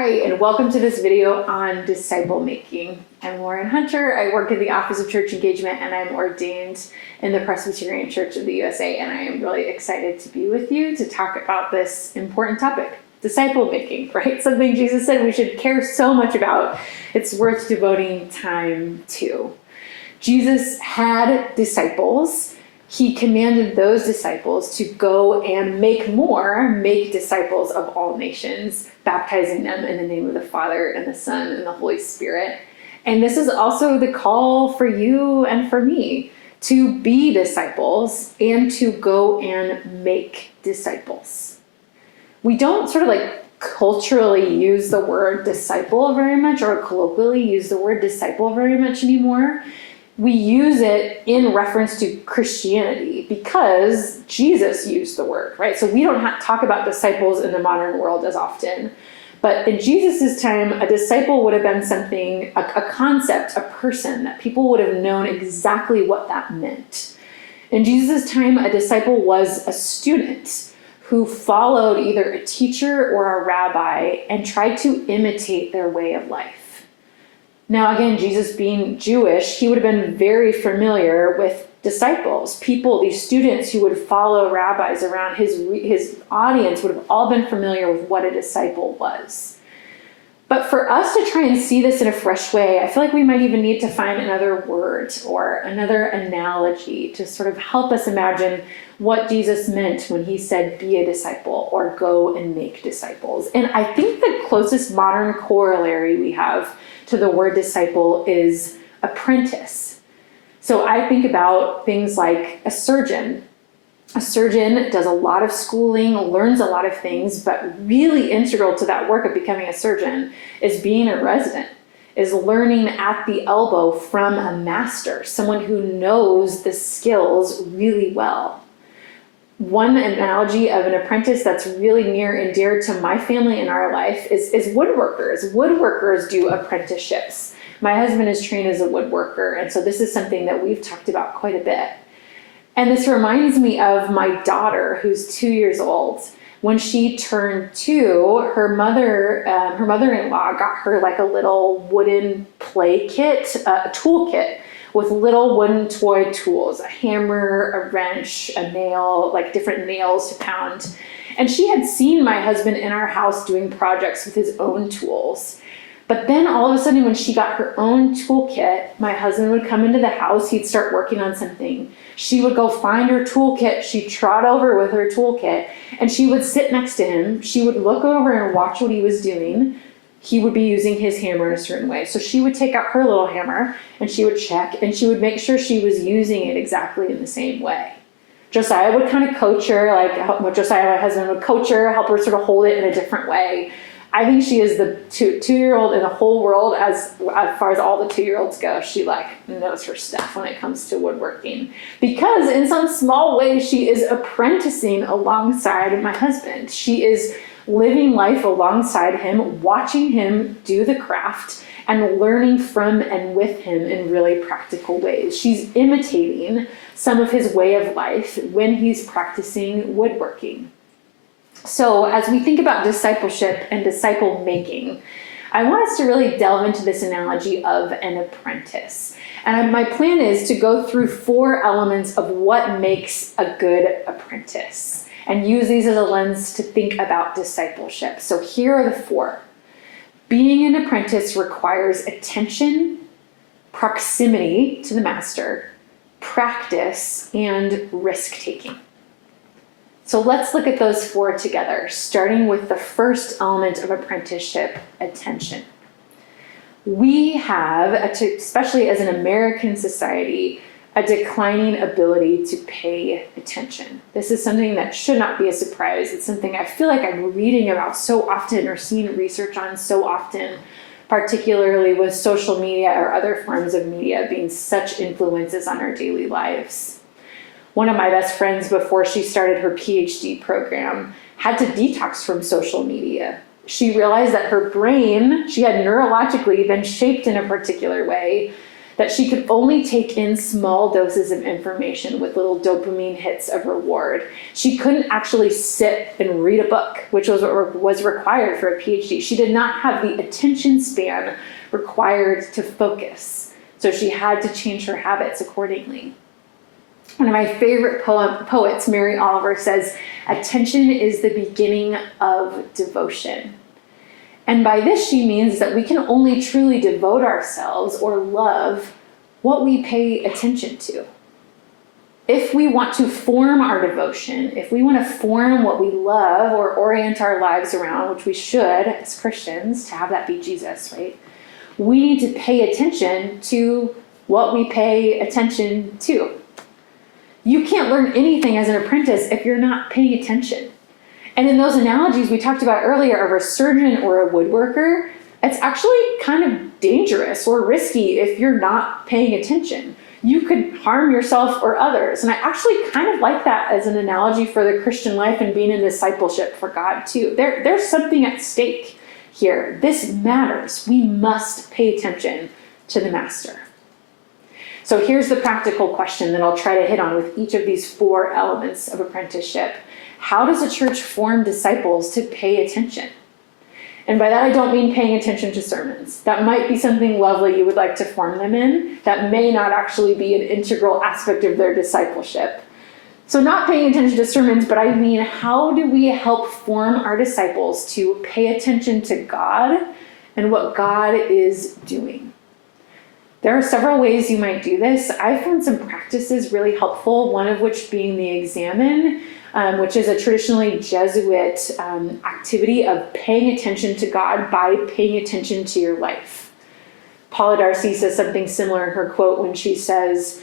Hi, and welcome to this video on disciple making. I'm Lauren Hunter. I work in the Office of Church Engagement, and I'm ordained in the Presbyterian Church of the USA, and I am really excited to be with you to talk about this important topic, disciple making, right? Something Jesus said we should care so much about. It's worth devoting time to. Jesus had disciples. He commanded those disciples to go and make disciples of all nations, baptizing them in the name of the Father and the Son and the Holy Spirit. And this is also the call for you and for me to be disciples and to go and make disciples. We don't sort of culturally use the word disciple very much, or colloquially use the word disciple very much anymore. We use it in reference to Christianity because Jesus used the word, right? So we don't talk about disciples in the modern world as often. But in Jesus's time, a disciple would have been something, a concept, a person that people would have known exactly what that meant. In Jesus's time, a disciple was a student who followed either a teacher or a rabbi and tried to imitate their way of life. Now, again, Jesus being Jewish, he would have been very familiar with disciples, people, these students who would follow rabbis around. His audience would have all been familiar with what a disciple was. But for us to try and see this in a fresh way, I feel like we might even need to find another word or another analogy to sort of help us imagine what Jesus meant when he said, be a disciple or go and make disciples. And I think the closest modern corollary we have to the word disciple is apprentice. So I think about things like a surgeon. A surgeon does a lot of schooling, learns a lot of things, but really integral to that work of becoming a surgeon is being a resident, is learning at the elbow from a master, someone who knows the skills really well. One analogy of an apprentice that's really near and dear to my family and our life is woodworkers. Woodworkers do apprenticeships. My husband is trained as a woodworker, and so this is something that we've talked about quite a bit. And this reminds me of my daughter, who's 2 years old. When she turned 2, her mother-in-law got her like a little wooden play kit, a tool kit with little wooden toy tools, a hammer, a wrench, a nail, like different nails to pound. And she had seen my husband in our house doing projects with his own tools. But then all of a sudden, when she got her own toolkit, my husband would come into the house, he'd start working on something. She would go find her toolkit, she'd trot over with her toolkit, and she would sit next to him. She would look over and watch what he was doing. He would be using his hammer in a certain way. So she would take out her little hammer, and she would check, and she would make sure she was using it exactly in the same way. Josiah would kind of coach her, Josiah, my husband, would coach her, help her sort of hold it in a different way. I think she is the two-year-old in the whole world as far as all the 2-year-olds go. She knows her stuff when it comes to woodworking. Because in some small way, she is apprenticing alongside my husband. She is living life alongside him, watching him do the craft and learning from and with him in really practical ways. She's imitating some of his way of life when he's practicing woodworking. So as we think about discipleship and disciple making, I want us to really delve into this analogy of an apprentice. And my plan is to go through 4 elements of what makes a good apprentice and use these as a lens to think about discipleship. So here are the 4. Being an apprentice requires attention, proximity to the master, practice, and risk-taking. So let's look at those 4 together, starting with the first element of apprenticeship, attention. We have, especially as an American society, a declining ability to pay attention. This is something that should not be a surprise. It's something I feel like I'm reading about so often or seeing research on so often, particularly with social media or other forms of media being such influences on our daily lives. One of my best friends, before she started her PhD program, had to detox from social media. She realized that her brain, she had neurologically been shaped in a particular way that she could only take in small doses of information with little dopamine hits of reward. She couldn't actually sit and read a book, which was what was required for a PhD. She did not have the attention span required to focus, so she had to change her habits accordingly. One of my favorite poets, Mary Oliver, says, "Attention is the beginning of devotion." And by this, she means that we can only truly devote ourselves or love what we pay attention to. If we want to form our devotion, if we want to form what we love or orient our lives around, which we should as Christians, to have that be Jesus, right? We need to pay attention to what we pay attention to. You can't learn anything as an apprentice if you're not paying attention. And in those analogies we talked about earlier of a surgeon or a woodworker, it's actually kind of dangerous or risky if you're not paying attention. You could harm yourself or others. And I actually kind of like that as an analogy for the Christian life and being in discipleship for God too. There's something at stake here. This matters. We must pay attention to the master. So here's the practical question that I'll try to hit on with each of these 4 elements of apprenticeship. How does a church form disciples to pay attention? And by that, I don't mean paying attention to sermons. That might be something lovely you would like to form them in. That may not actually be an integral aspect of their discipleship. So not paying attention to sermons, but I mean, how do we help form our disciples to pay attention to God and what God is doing? There are several ways you might do this. I found some practices really helpful, one of which being the Examen, which is a traditionally Jesuit activity of paying attention to God by paying attention to your life. Paula Darcy says something similar in her quote when she says,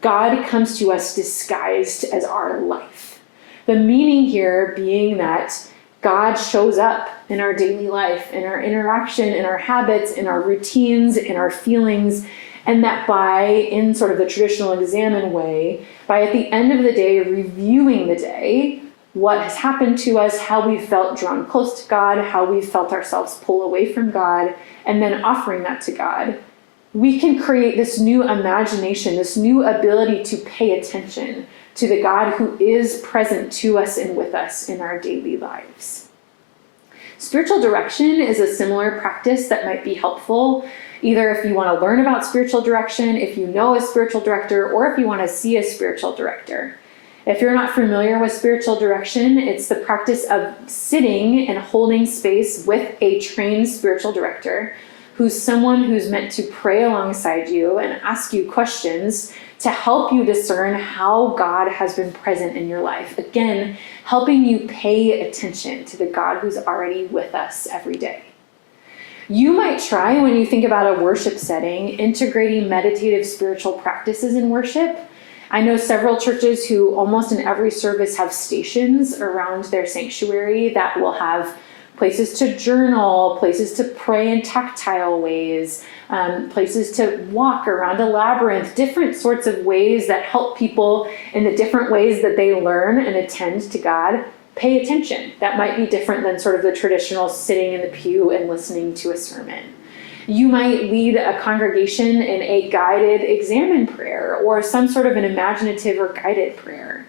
God comes to us disguised as our life. The meaning here being that God shows up in our daily life, in our interaction, in our habits, in our routines, in our feelings, and that by, in sort of the traditional Examen way, by at the end of the day, reviewing the day, what has happened to us, how we felt drawn close to God, how we felt ourselves pull away from God, and then offering that to God, we can create this new imagination, this new ability to pay attention to the God who is present to us and with us in our daily lives. Spiritual direction is a similar practice that might be helpful, either if you want to learn about spiritual direction, if you know a spiritual director, or if you want to see a spiritual director. If you're not familiar with spiritual direction, it's the practice of sitting and holding space with a trained spiritual director, who's someone who's meant to pray alongside you and ask you questions to help you discern how God has been present in your life. Again, helping you pay attention to the God who's already with us every day. You might try, when you think about a worship setting, integrating meditative spiritual practices in worship. I know several churches who almost in every service have stations around their sanctuary that will have places to journal, places to pray in tactile ways, places to walk around a labyrinth, different sorts of ways that help people in the different ways that they learn and attend to God pay attention. That might be different than sort of the traditional sitting in the pew and listening to a sermon. You might lead a congregation in a guided Examen prayer or some sort of an imaginative or guided prayer.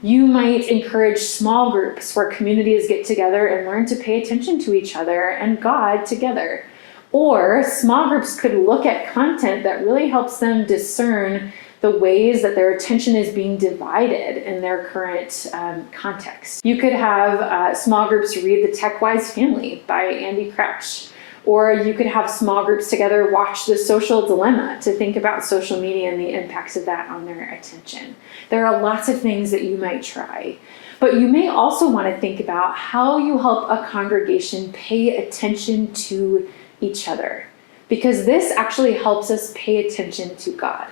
You might encourage small groups where communities get together and learn to pay attention to each other and God together. Or small groups could look at content that really helps them discern the ways that their attention is being divided in their current context. You could have small groups read The Tech-Wise Family by Andy Crouch. Or you could have small groups together watch The Social Dilemma to think about social media and the impacts of that on their attention. There are lots of things that you might try. But you may also want to think about how you help a congregation pay attention to each other, because this actually helps us pay attention to God.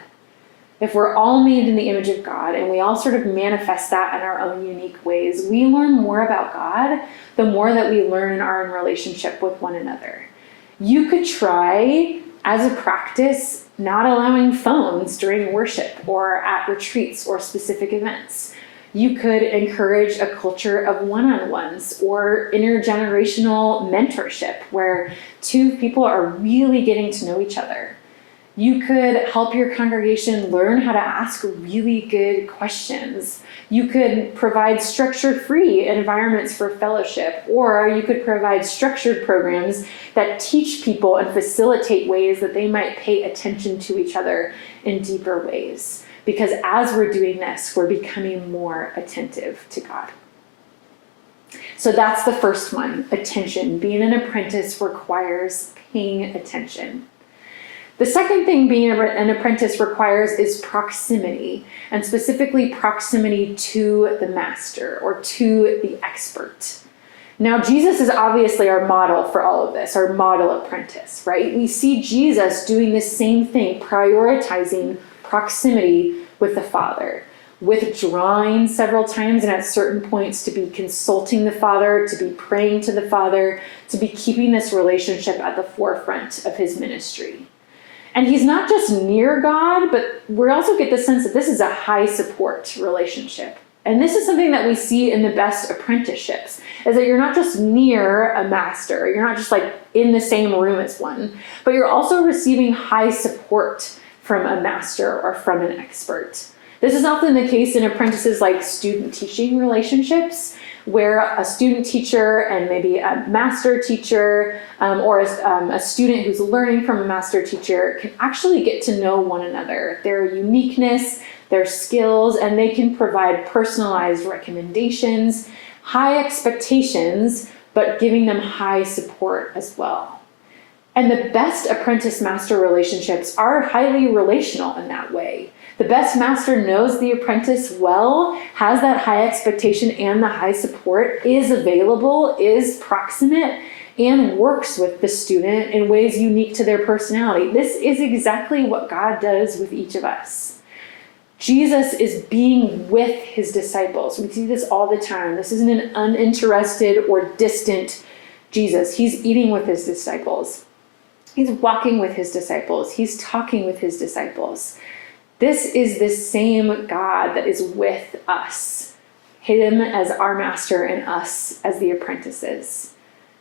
If we're all made in the image of God and we all sort of manifest that in our own unique ways, we learn more about God the more that we learn our own relationship with one another. You could try, as a practice, not allowing phones during worship or at retreats or specific events. You could encourage a culture of one-on-ones or intergenerational mentorship where two people are really getting to know each other. You could help your congregation learn how to ask really good questions. You could provide structure-free environments for fellowship, or you could provide structured programs that teach people and facilitate ways that they might pay attention to each other in deeper ways. Because as we're doing this, we're becoming more attentive to God. So that's the first one, attention. Being an apprentice requires paying attention. The second thing being an apprentice requires is proximity, and specifically proximity to the master or to the expert. Now, Jesus is obviously our model for all of this, our model apprentice, right? We see Jesus doing the same thing, prioritizing proximity with the Father, withdrawing several times and at certain points to be consulting the Father, to be praying to the Father, to be keeping this relationship at the forefront of his ministry. And he's not just near God, but we also get the sense that this is a high support relationship. And this is something that we see in the best apprenticeships, is that you're not just near a master, you're not just like in the same room as one, but you're also receiving high support from a master or from an expert. This is often the case in apprentices like student-teaching relationships, where a student teacher and maybe a master teacher or a student who's learning from a master teacher can actually get to know one another, their uniqueness, their skills, and they can provide personalized recommendations, high expectations, but giving them high support as well. And the best apprentice-master relationships are highly relational in that way. The best master knows the apprentice well, has that high expectation and the high support, is available, is proximate, and works with the student in ways unique to their personality. This is exactly what God does with each of us. Jesus is being with his disciples. We see this all the time. This isn't an uninterested or distant Jesus. He's eating with his disciples. He's walking with his disciples. He's talking with his disciples. This is the same God that is with us, him as our master and us as the apprentices.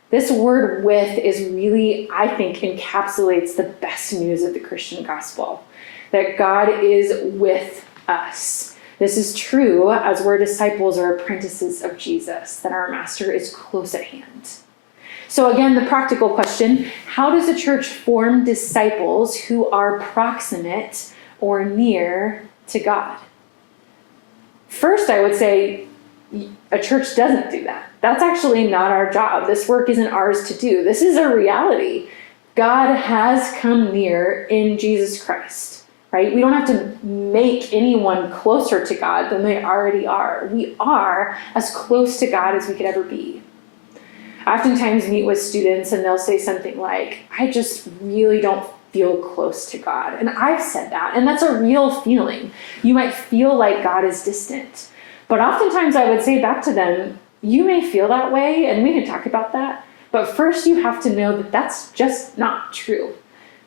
This word with is really, I think, encapsulates the best news of the Christian gospel, that God is with us. This is true as we're disciples or apprentices of Jesus, that our master is close at hand. So again, the practical question, how does a church form disciples who are proximate or near to God? First, I would say a church doesn't do that. That's actually not our job. This work isn't ours to do. This is a reality. God has come near in Jesus Christ, right? We don't have to make anyone closer to God than they already are. We are as close to God as we could ever be. I oftentimes meet with students and they'll say something like, I just really don't feel close to God. And I've said that, and that's a real feeling. You might feel like God is distant. But oftentimes I would say back to them, you may feel that way, and we can talk about that. But first you have to know that that's just not true,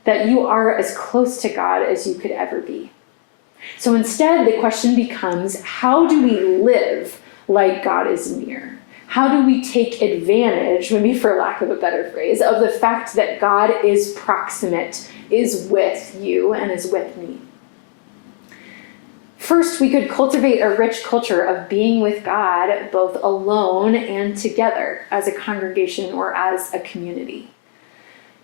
that you are as close to God as you could ever be. So instead, the question becomes, how do we live like God is near? How do we take advantage, maybe for lack of a better phrase, of the fact that God is proximate, is with you, and is with me? First, we could cultivate a rich culture of being with God, both alone and together as a congregation or as a community.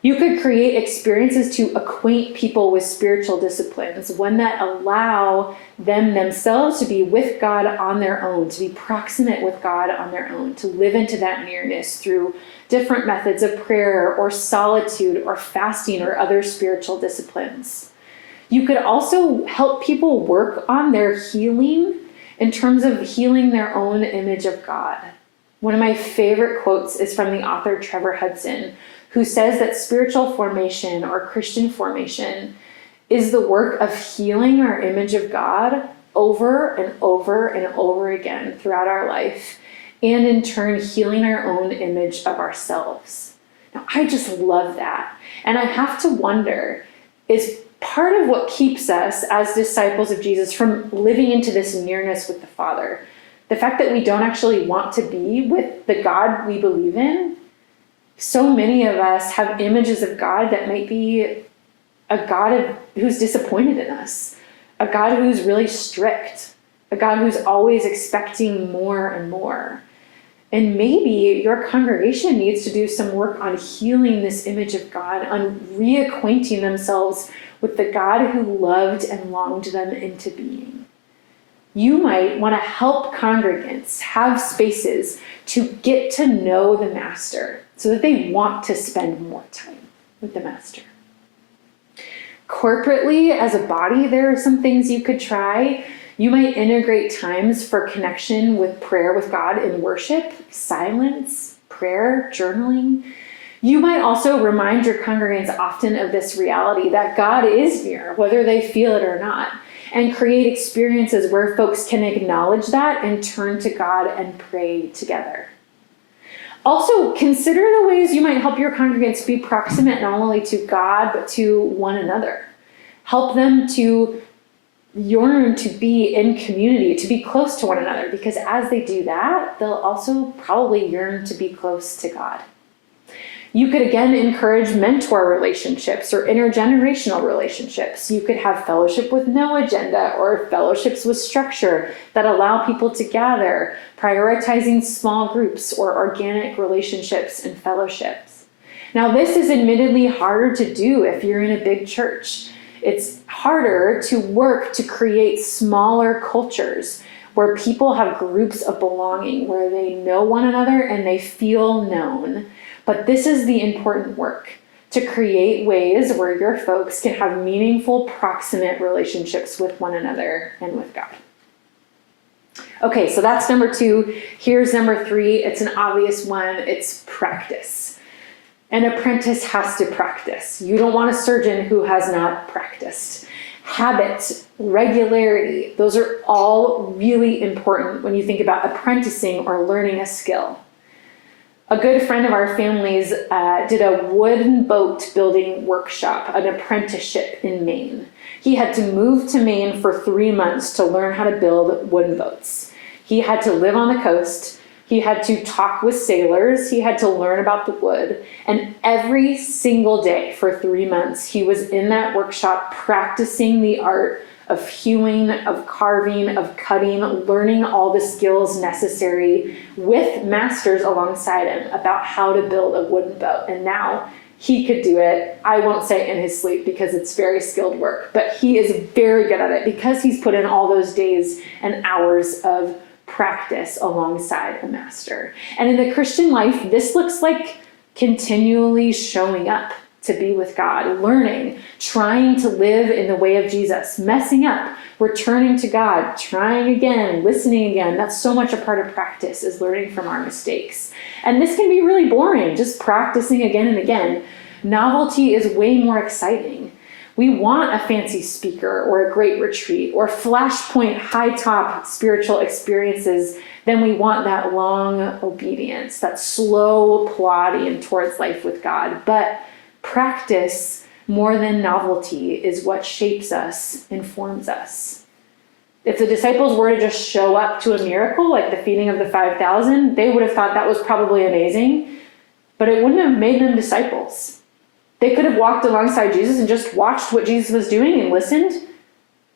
You could create experiences to acquaint people with spiritual disciplines, one that allow them themselves to be with God on their own, to be proximate with God on their own, to live into that nearness through different methods of prayer or solitude or fasting or other spiritual disciplines. You could also help people work on their healing in terms of healing their own image of God. One of my favorite quotes is from the author Trevor Hudson, who says that spiritual formation or Christian formation is the work of healing our image of God over and over and over again throughout our life, and in turn healing our own image of ourselves. Now, I just love that. And I have to wonder, is part of what keeps us as disciples of Jesus from living into this nearness with the Father the fact that we don't actually want to be with the God we believe in? So many of us have images of God that might be a God who's disappointed in us, a God who's really strict, a God who's always expecting more and more. And maybe your congregation needs to do some work on healing this image of God, on reacquainting themselves with the God who loved and longed them into being. You might want to help congregants have spaces to get to know the Master so that they want to spend more time with the Master. Corporately, as a body, there are some things you could try. You might integrate times for connection with prayer with God in worship, silence, prayer, journaling. You might also remind your congregants often of this reality that God is near, whether they feel it or not, and create experiences where folks can acknowledge that and turn to God and pray together. Also, consider the ways you might help your congregants be proximate not only to God, but to one another. Help them to yearn to be in community, to be close to one another, because as they do that, they'll also probably yearn to be close to God. You could again encourage mentor relationships or intergenerational relationships. You could have fellowship with no agenda or fellowships with structure that allow people to gather, prioritizing small groups or organic relationships and fellowships. Now, this is admittedly harder to do if you're in a big church. It's harder to work to create smaller cultures where people have groups of belonging, where they know one another and they feel known. But this is the important work, to create ways where your folks can have meaningful, proximate relationships with one another and with God. Okay, so that's number 2. Here's number 3. It's an obvious one. It's practice. An apprentice has to practice. You don't want a surgeon who has not practiced. Habit, regularity, those are all really important when you think about apprenticing or learning a skill. A good friend of our family's did a wooden boat building workshop, an apprenticeship in Maine. He had to move to Maine for 3 months to learn how to build wooden boats. He had to live on the coast. He had to talk with sailors. He had to learn about the wood. And every single day for 3 months, he was in that workshop practicing the art of hewing, of carving, of cutting, learning all the skills necessary with masters alongside him about how to build a wooden boat. And now he could do it, I won't say in his sleep because it's very skilled work, but he is very good at it because he's put in all those days and hours of practice alongside a master. And in the Christian life, this looks like continually showing up to be with God, learning, trying to live in the way of Jesus, messing up, returning to God, trying again, listening again. That's so much a part of practice, is learning from our mistakes. And this can be really boring, just practicing again and again. Novelty is way more exciting. We want a fancy speaker or a great retreat or flashpoint high top spiritual experiences than we want that long obedience, that slow plodding towards life with God. But practice, more than novelty, is what shapes us, informs us. If the disciples were to just show up to a miracle like the feeding of the 5,000, they would have thought that was probably amazing, but it wouldn't have made them disciples. They could have walked alongside Jesus and just watched what Jesus was doing and listened,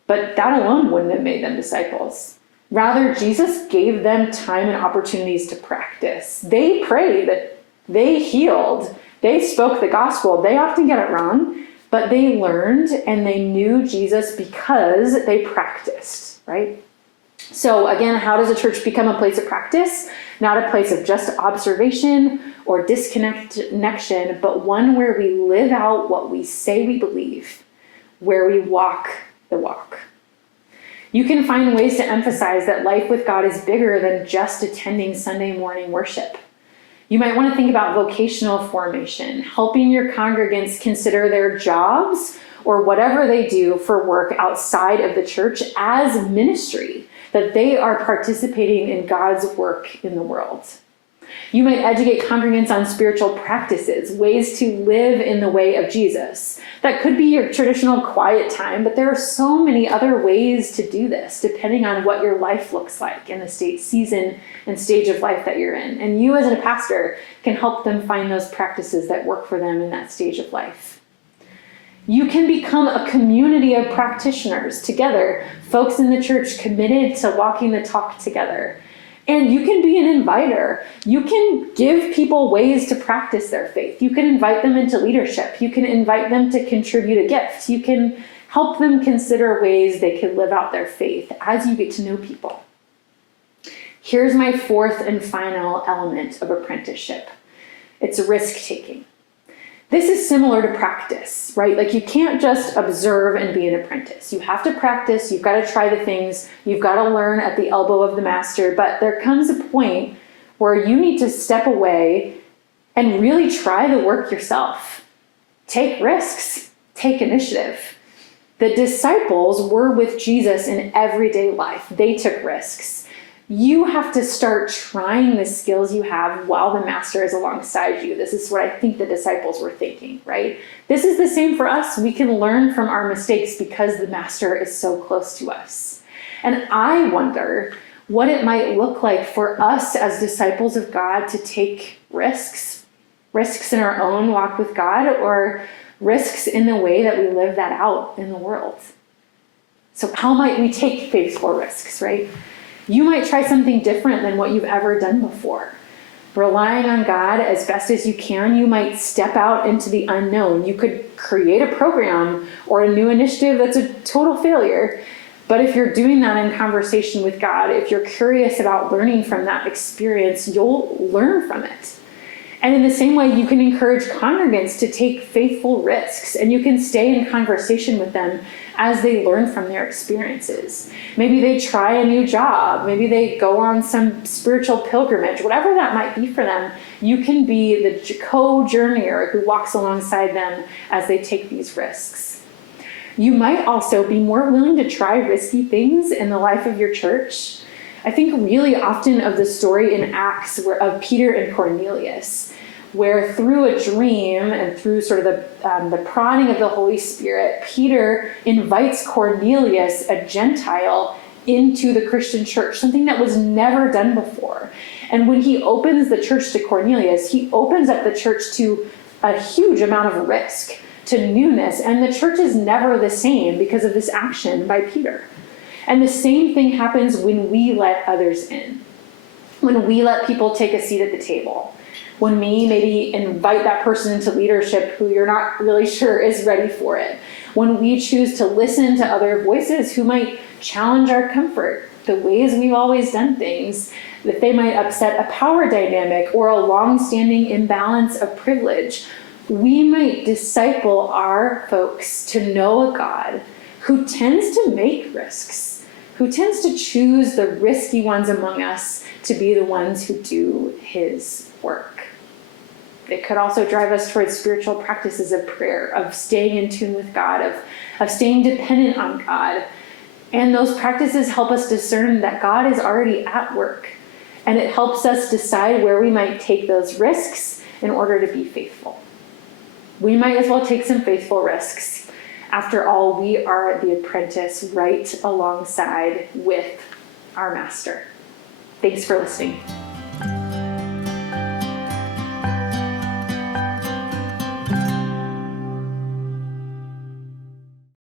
but that alone wouldn't have made them disciples. Rather, Jesus gave them time and opportunities to practice. They prayed, they healed, they spoke the gospel. They often get it wrong, but they learned and they knew Jesus because they practiced, right? So again, how does a church become a place of practice? Not a place of just observation or disconnection, but one where we live out what we say we believe, where we walk the walk. You can find ways to emphasize that life with God is bigger than just attending Sunday morning worship. You might want to think about vocational formation, helping your congregants consider their jobs or whatever they do for work outside of the church as ministry, that they are participating in God's work in the world. You might educate congregants on spiritual practices, ways to live in the way of Jesus. That could be your traditional quiet time, but there are so many other ways to do this, depending on what your life looks like in the season and stage of life that you're in. And you as a pastor can help them find those practices that work for them in that stage of life. You can become a community of practitioners together, folks in the church committed to walking the talk together. And you can be an inviter. You can give people ways to practice their faith. You can invite them into leadership. You can invite them to contribute a gift. You can help them consider ways they can live out their faith as you get to know people. Here's my fourth and final element of apprenticeship. It's risk-taking. This is similar to practice, right? Like you can't just observe and be an apprentice. You have to practice, you've got to try the things, you've got to learn at the elbow of the master, but there comes a point where you need to step away and really try the work yourself. Take risks, take initiative. The disciples were with Jesus in everyday life. They took risks. You have to start trying the skills you have while the master is alongside you. This is what I think the disciples were thinking, right? This is the same for us. We can learn from our mistakes because the master is so close to us. And I wonder what it might look like for us as disciples of God to take risks in our own walk with God, or risks in the way that we live that out in the world. So how might we take faithful risks, right? You might try something different than what you've ever done before. Relying on God as best as you can, you might step out into the unknown. You could create a program or a new initiative that's a total failure. But if you're doing that in conversation with God, if you're curious about learning from that experience, you'll learn from it. And in the same way, you can encourage congregants to take faithful risks, and you can stay in conversation with them as they learn from their experiences. Maybe they try a new job. Maybe they go on some spiritual pilgrimage. Whatever that might be for them, you can be the co-journeyer who walks alongside them as they take these risks. You might also be more willing to try risky things in the life of your church. I think really often of the story in Acts of Peter and Cornelius, where through a dream and through sort of the prodding of the Holy Spirit, Peter invites Cornelius, a Gentile, into the Christian church, something that was never done before. And when he opens the church to Cornelius, he opens up the church to a huge amount of risk, to newness, and the church is never the same because of this action by Peter. And the same thing happens when we let others in. When we let people take a seat at the table. When we maybe invite that person into leadership who you're not really sure is ready for it. When we choose to listen to other voices who might challenge our comfort, the ways we've always done things, that they might upset a power dynamic or a long-standing imbalance of privilege. We might disciple our folks to know a God who tends to make risks, who tends to choose the risky ones among us to be the ones who do his work. It could also drive us towards spiritual practices of prayer, of staying in tune with God, of staying dependent on God. And those practices help us discern that God is already at work. And it helps us decide where we might take those risks in order to be faithful. We might as well take some faithful risks. After all, we are the apprentice right alongside with our master. Thanks for listening.